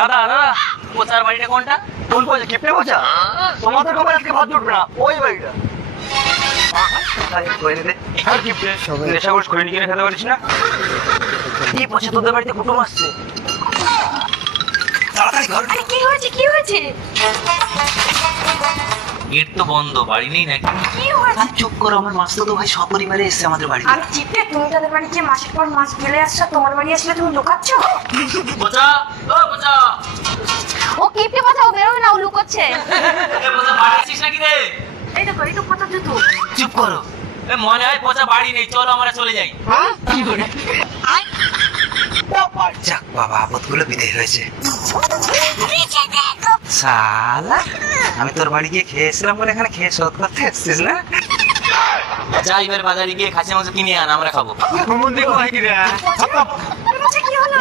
দাদা দাদা পচার বাড়িটা কোনটা? কোন পয়সা কেপে পয়সা তোমাদের কবে আজকে ভাত জুটবে না ওই বাড়িটা নেশা করে খৈনি কিনে খেতে পারিস না? কি পয়সা তোদের বাড়িতে কুটুম আসছে তাড়াতাড়ি ঘর আরে কি হয়েছে কি হয়েছে গেট তো বন্ধ, বাড়ি নেই নাকি? কি হয়েছে? চুপ করো আমার মাস্তুতো ভাই সপরিবারে এসছে আমাদের বাড়িতে আর চিপে তুমি তাদের বাড়ি যে মাসের পর মাস গেলে আসছো তোমার বাড়ি আসলে তুমি লুকাচ্ছ? পচা ও পচা ও কিপটে কথা ও বেরোবে না ও লুকোচ্ছে। এ পচা বাড়ি আছিস নাকি রে? এই দেখো এই তো কথা জুতো। চুপ করো এ মনে হয় পচা বাড়ি নেই, চলো আমরা চলে যাই। যাক বাবা আপদগুলো বিদায় হয়েছে শালা আমি তোর বাড়ি গিয়ে খেয়েছিলাম বলে এখানে খেয়ে শোধ করতে এসছিস না যা এবার বাজারে গিয়ে খাসি মাংস কিনে আন, আমরা খাবো। মন দেখো ভাই কি রে আরে বাচ্চা কি হলো?